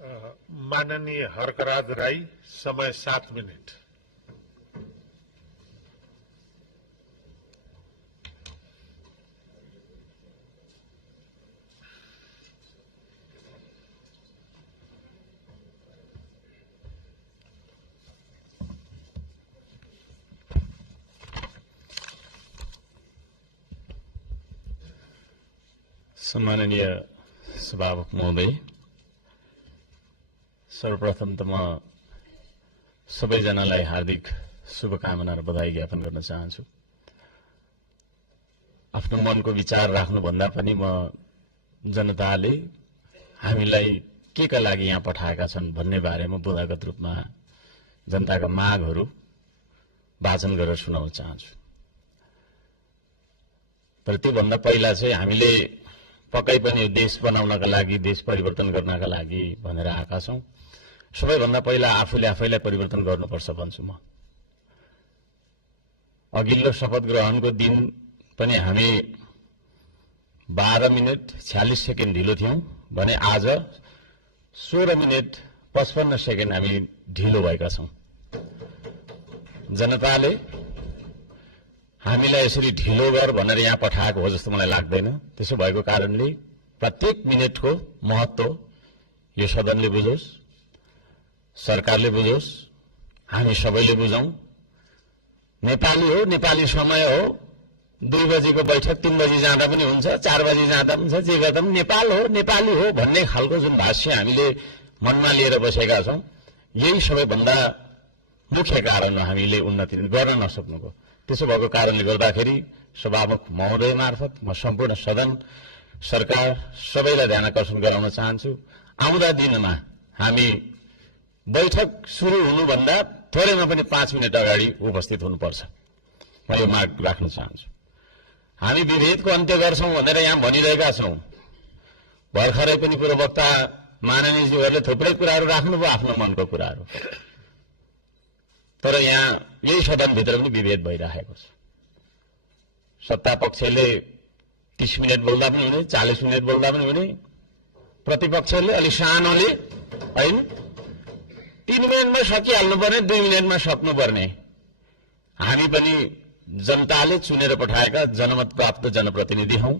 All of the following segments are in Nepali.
माननीय हरकराज राई, समय 7 मिनट। सम्माननीय सभामुख महोदय, सर्वप्रथम त म सबैजनालाई हार्दिक शुभकामना र बधाई ज्ञापन गर्न चाहन्छु। आफ्नो मनको विचार राख्नुभन्दा पनि म जनताले हामीलाई के का लागि यहाँ पठाएका छन् भन्ने बारेमा बुदागत रूपमा जनताका मागहरू वाचन गरेर सुनाउन चाहन्छु। तर त्योभन्दा पहिला चाहिँ हामीले पक्कै पनि देश बनाउनका लागि, देश परिवर्तन गर्नका लागि भनेर आएका छौं। सबैभन्दा पहिला आफूले आफैलाई परिवर्तन गर्नुपर्छ भन्छु म। अघिल्लो शपथ ग्रहणको दिन पनि हामी 12 मिनेट 46 सेकेन्ड ढिलो थियौं भने आज 16 मिनेट 55 सेकेन्ड हामी ढिलो भएका छौं। जनताले हामीलाई यसरी ढिलो गर भनेर यहाँ पठाएको हो जस्तो मलाई लाग्दैन। त्यसो भएको कारणले प्रत्येक मिनेटको महत्व यो सदनले बुझोस्, सरकारले बुझोस्, हामी सबैले बुझौं। नेपाली हो, नेपाली समय हो, 2 बजेको बैठक 3 बजे जाँदा पनि हुन्छ, 4 बजे जाँदा पनि हुन्छ, जे गर्दा पनि नेपाल हो, नेपाली हो भन्ने खालको जुन भाष्य हामीले मनमा लिएर बसेका छौं, यही सबैभन्दा मुख्य कारण हो हामीले उन्नति गर्न नसक्नुको। त्यसो भएको कारणले गर्दाखेरि सभामुख महोदय मार्फत म सम्पूर्ण सदन, सरकार सबैलाई ध्यान आकर्षण गराउन चाहन्छु। आउँदा दिनमा हामी बैठक सुरु हुनुभन्दा थोरैमा पनि 5 मिनेट अगाडि उपस्थित हुनुपर्छ, म यो माग राख्न चाहन्छु। हामी विभेदको अन्त्य गर्छौं भनेर यहाँ भनिरहेका छौं। भर्खरै पनि पूर्ववक्ता माननीयज्यूहरूले थुप्रै कुराहरू राख्नुभयो, आफ्नो मनको कुराहरू। तर यहाँ यही सदनभित्र पनि विभेद भइरहेको छ। सत्ता पक्षले 30 मिनेट बोल्दा पनि हुने, 40 मिनेट बोल्दा पनि हुने, प्रतिपक्षले अलि सानोले हैन 3 मिनेटमा सकिहाल्नु पर्ने, 2 मिनेटमा सक्नुपर्ने। हामी पनि जनताले चुनेर पठाएका जनमत प्राप्त जनप्रतिनिधि हौं।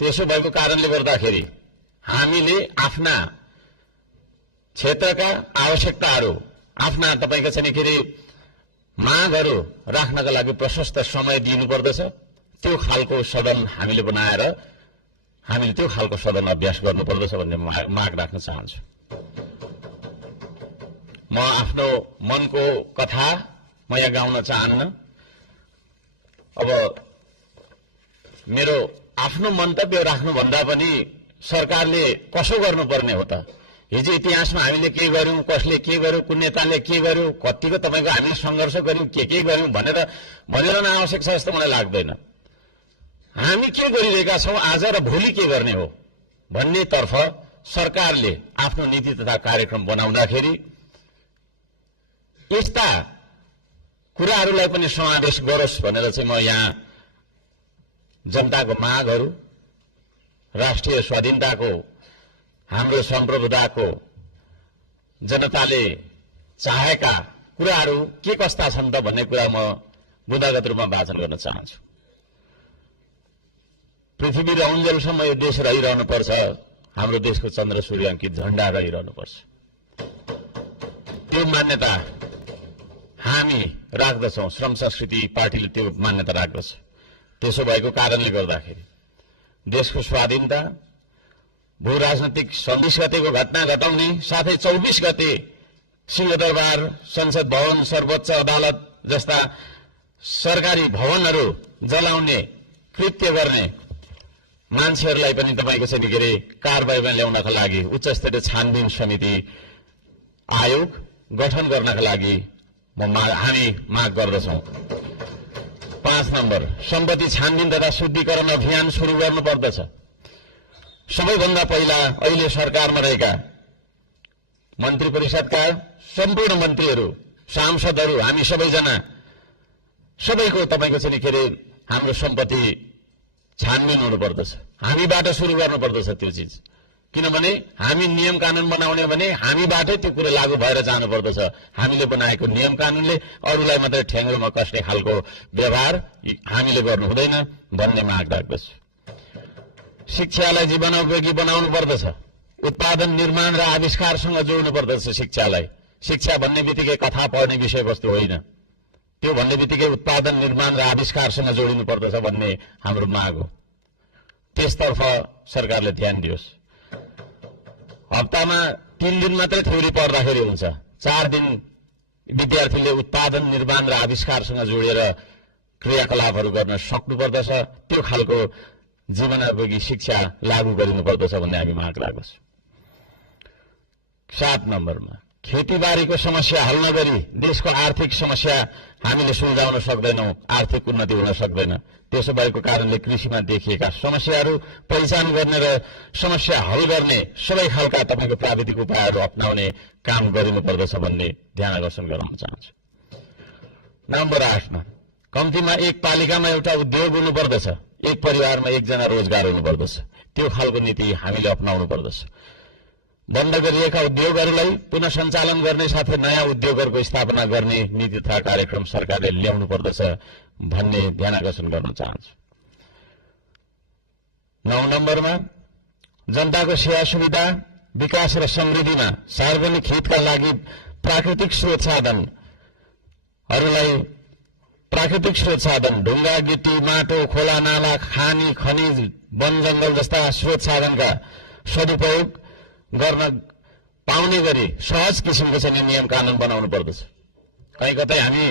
त्यसो भएको कारणले गर्दाखेरि हामीले आफ्ना क्षेत्रका आवश्यकताहरू, आफ्ना तपाईका चाहिँ के रे मागहरू राख्नका लागि प्रशस्त समय दिनुपर्दछ। त्यो खालको सदन हामीले बनाएर हामीले त्यो खालको सदन अभ्यास गर्नुपर्दछ भन्ने माग राख्न चाहन्छु। म आफ्नो मनको कथा म यहाँ गाउन चाहन्न। अब मेरो आफ्नो मन्तव्य राख्नुभन्दा पनि सरकारले कसो गर्नुपर्ने हो त? हिजो इतिहासमा हामीले के गर्यौं, कसले के गर्यो, कुन नेताले के गर्यो, कतिको तपाईको हामीले संघर्ष गर्यौं, के गर्यौं भनेर भनिरहन आवश्यक छ जस्तो मलाई लाग्दैन। हामी के गरिरहेका छौं आज र भोलि के गर्ने हो भन्ने तर्फ सरकारले आफ्नो नीति तथा कार्यक्रम बनाउँदाखेरि यस्ता कुराहरूलाई पनि समावेश गरोस् भनेर चाहिँ म यहाँ जनताको मागहरू, राष्ट्रिय स्वाधीनताको, हाम्रो सम्प्रभुताको, जनताले चाहेका कुराहरू के कस्ता छन् त भन्ने कुरा म बुदागत रूपमा वाचन गर्न चाहन्छु। पृथ्वी रहुन्जेलसम्म यो देश रहिरहनुपर्छ, हाम्रो देशको चन्द्र सूर्य अंकित झण्डा रहिरहनुपर्छ। त्यो मान्यता हामी राख्दछौं। श्रम संस्कृति पार्टीले त्यो मान्यता राख्दछ। त्यसो भएको कारणले गर्दाखेरि देशको स्वाधीनता, भू राजनैतिक 26 गतेको घटना घटाउने साथै 24 गते सिंहदरबार, संसद भवन, सर्वोच्च अदालत जस्ता सरकारी भवनहरू जलाउने कृत्य गर्ने मान्छेहरूलाई पनि तपाईको चाहिँ के रे कारबाहीमा ल्याउनका लागि उच्च स्तरीय छानबिन समिति आयोग गठन गर्नका लागि हामी माग गर्दछौं। 5 नम्बर, सम्पत्ति छानबिन तथा शुद्धिकरण अभियान सुरु गर्नुपर्दछ। सबैभन्दा पहिला अहिले सरकारमा रहेका मन्त्री परिषदका सम्पूर्ण मन्त्रीहरू, सांसदहरू, हामी सबैजना सबैको तपाईको चाहिँ के रे हाम्रो सम्पत्ति छानबिन हुनुपर्दछ। हामीबाट सुरु गर्नुपर्दछ त्यो चीज। किनभने हामी नियम कानून बनाउने भने हामीबाटै त्यो कुरो लागू भएर जानुपर्दछ। हामीले बनाएको नियम कानूनले अरूलाई मात्रै ठ्याङ्ग्रोमा कस्ने खालको व्यवहार हामीले गर्नु हुँदैन भन्ने माग राख्दछु। शिक्षालाई जीवनोपयोगी बनाउनु पर्दछ। उत्पादन निर्माण र आविष्कारसँग जोड्नु पर्दछ शिक्षालाई। शिक्षा भन्ने बित्तिकै कथा पढ्ने विषयवस्तु होइन, त्यो भन्ने बित्तिकै उत्पादन निर्माण र आविष्कारसँग जोडिनु पर्दछ भन्ने हाम्रो माग हो। त्यसतर्फ सरकारले ध्यान दियोस्। हप्तामा 3 दिन मात्रै थ्योरी पढ्दाखेरि हुन्छ, 4 दिन विद्यार्थीले उत्पादन निर्माण र आविष्कारसँग जोडेर क्रियाकलापहरू गर्न सक्नुपर्दछ। त्यो खालको जीवनोपयोगी शिक्षा लागू गरिनुपर्दछ भन्ने हामी माग राख्दछौँ। 7 नम्बरमा खेतीबारीको समस्या हल नगरी देशको आर्थिक समस्या हामीले सुल्झाउन सक्दैनौँ, आर्थिक उन्नति हुन सक्दैन। त्यसो भएको कारणले कृषिमा देखिएका समस्याहरू पहिचान गर्ने र समस्या हल गर्ने सबै खालका तपाईँको प्राविधिक उपायहरू अपनाउने काम गरिनुपर्दछ भन्ने ध्यान आकर्षण गराउन चाहन्छु। नम्बर 8मा कम्तीमा एक पालिकामा एउटा उद्योग हुनुपर्दछ, एक परिवारमा एकजना रोजगार हुनुपर्दछ। त्यो खालको नीति हामीले अपनाउनु पर्दछ। बन्द गरिएका उद्योगहरूलाई पुनः सञ्चालन गर्ने साथै नयाँ उद्योगहरूको स्थापना गर्ने नीति तथा कार्यक्रम सरकारले ल्याउनु पर्दछ भन्ने ध्यान आकर्षण गर्न चाहन्छु। 9 नम्बरमा जनताको सेवा सुविधा विकास र समृद्धिमा सार्वजनिक हितका लागि प्राकृतिक स्रोत साधन ढुङ्गा गिटी माटो खोला नाला खानी खनिज वन जंगल जस्ता स्रोत साधनका सदुपयोग गर्न पाउने गरी सहज किसिमको चाहिँ नियम कानून बनाउनु पर्दछ। कहीँ कतै हामी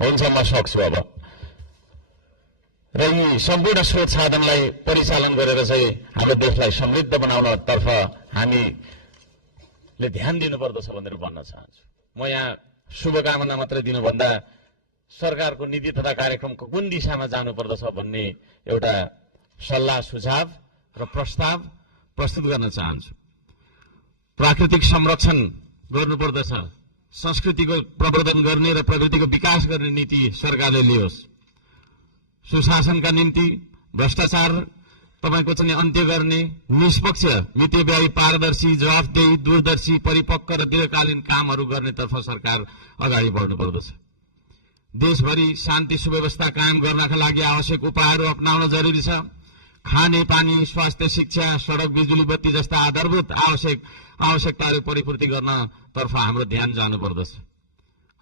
हुन्छ म सक्छु अब र यी सम्पूर्ण स्रोत साधनलाई परिचालन गरेर चाहिँ हाम्रो देशलाई समृद्ध बनाउनतर्फ हामीले ध्यान दिनुपर्दछ भनेर भन्न चाहन्छु। म यहाँ शुभकामना मात्रै दिनुभन्दा सरकारको नीति तथा कार्यक्रमको कुन दिशामा जानुपर्दछ भन्ने एउटा सल्लाह सुझाव र प्रस्ताव प्रस्तुत गर्न चाहन्छु। प्राकृतिक संरक्षण गर्नुपर्दछ, संस्कृतिको प्रवर्धन गर्ने र प्रवृत्तिको विकास गर्ने नीति सरकारले लियोस्। सुशासनका निम्ति भ्रष्टाचार तपाईको चाहिँ अन्त्य गर्ने, निष्पक्ष मितव्ययी पारदर्शी जवाफदेही दूरदर्शी परिपक्व र दीर्घकालीन कामहरू गर्नेतर्फ सरकार अगाडि बढ्नुपर्दछ। देशभरि शान्ति सुव्यवस्था कायम गर्नका लागि आवश्यक उपायहरू अपनाउन जरुरी छ। खाने पानी स्वास्थ्य शिक्षा सडक बिजुली बत्ती जस्ता आधारभूत आवश्यकताहरू परिपूर्ति गर्नतर्फ हाम्रो ध्यान जानुपर्दछ।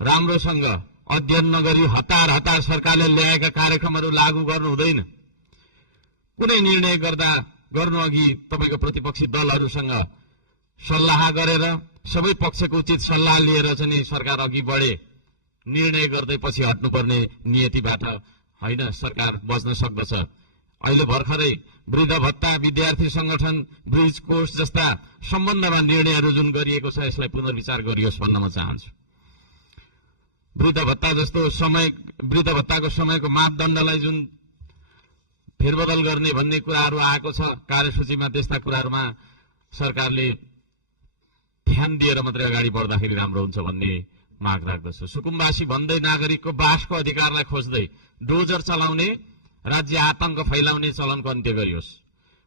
राम्रोसँग अध्ययन नगरी हतार सरकारले ल्याएका कार्यक्रमहरू लागू गर्नु हुँदैन। कुनै निर्णय गर्नु अघि तपाईको प्रतिपक्षी दलहरूसँग सल्लाह गरेर सबै पक्षको उचित सल्लाह लिएर चाहिँ सरकार अघि बढे। निर्णय गर्दै पछि हट्नुपर्ने नियतिबाट होइन सरकार बच्न सक्दछ। अहिले भर्खरै वृद्ध भत्ता विद्यार्थी संगठन ब्रिज कोर्स जस्ता सम्बन्धमा निर्णयहरू जुन गरिएको छ यसलाई पुनर्विचार गरियोस् भन्न म चाहन्छु। वृद्ध भत्ताको समयको मापदण्डलाई जुन फेरबदल गर्ने भन्ने कुराहरू आएको छ कार्यसूचीमा, त्यस्ता कुराहरूमा सरकारले ध्यान दिएर मात्रै अगाडि बढ्दाखेरि राम्रो हुन्छ भन्ने माग राख्दछु। सुकुम्बासी भन्दै नागरिकको बासको अधिकारलाई खोज्दै डोजर चलाउने राज्य आतंक फैलाउने चलनको अन्त्य गरियोस्।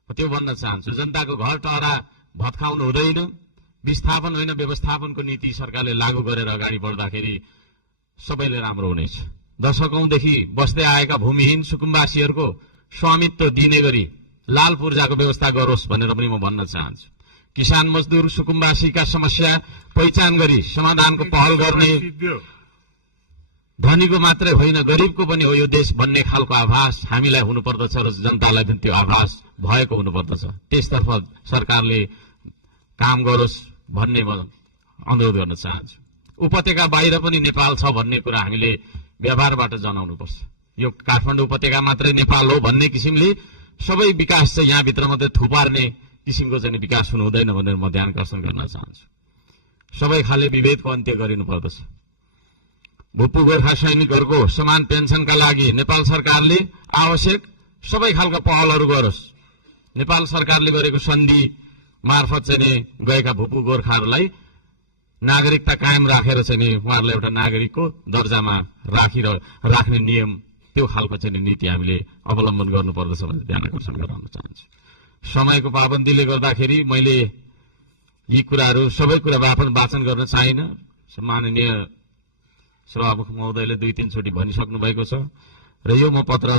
त्यो भन्न चाहन्छु। जनताको घर टहरा भत्काउनु हुँदैन, विस्थापन होइन व्यवस्थापनको नीति सरकारले लागू गरेर अगाडि बढ्दाखेरि सबैले राम्रो हुनेछ। दशकौंदेखि बस्दै आएका भूमिहीन सुकुम्बासीहरूको स्वामित्व दिने गरी लाल पूर्जाको व्यवस्था गरोस् भनेर पनि म भन्न चाहन्छु। किसान मजदूर सुकुम्बासीका समस्या पहिचान गरी समाधानको पहल गर्ने धनीको मात्रै होइन गरिबको पनि हो यो देश भन्ने खालको आभास हामीलाई हुनुपर्दछ र जनतालाई पनि त्यो आभास भएको हुनुपर्दछ। त्यसतर्फ सरकारले काम गरोस् भन्ने म अनुरोध गर्न चाहन्छु। उपत्यका बाहिर पनि नेपाल छ भन्ने कुरा हामीले व्यवहारबाट जनाउनुपर्छ। यो काठमाडौँ उपत्यका मात्रै नेपाल हो भन्ने किसिमले सबै विकास चाहिँ यहाँभित्र मात्रै थुपार्ने किसिमको चाहिँ विकास हुनु हुँदैन भनेर म ध्यान आकर्षण गर्न चाहन्छु। सबै खाले विभेदको अन्त्य गरिनुपर्दछ। भूपू गोर्खा सैनिकहरूको समान पेन्सनका लागि नेपाल सरकारले आवश्यक सबै खालका पहलहरू गरोस्। नेपाल सरकारले गरेको सन्धि मार्फत चाहिँ गएका भूपू गोर्खाहरूलाई नागरिकता कायम राखेर चाहिँ उहाँहरूलाई एउटा नागरिकको दर्जामा राख्ने नियम त्यो खालको चाहिँ नीति हामीले अवलम्बन गर्नुपर्दछ भनेर ध्यान आकर्षण गराउन चाहन्छु। समयको पाबन्दीले गर्दाखेरि मैले यी कुराहरू सबै कुरा वाचन गर्न चाहिन। माननीय सभामुख महोदयले 2-3 चोटि भनिसक्नु भएको छ र यो म पत्र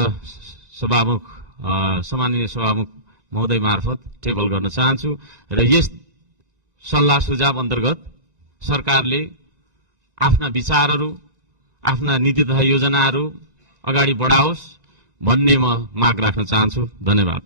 सम्माननीय सभामुख महोदय मार्फत टेबल गर्न चाहन्छु र यस सल्लाह सुझाव अन्तर्गत सरकारले आफ्ना विचारहरू, आफ्ना नीति तथा योजनाहरू अगाडि बढाओस् भन्ने म माग राख्न चाहन्छु। धन्यवाद।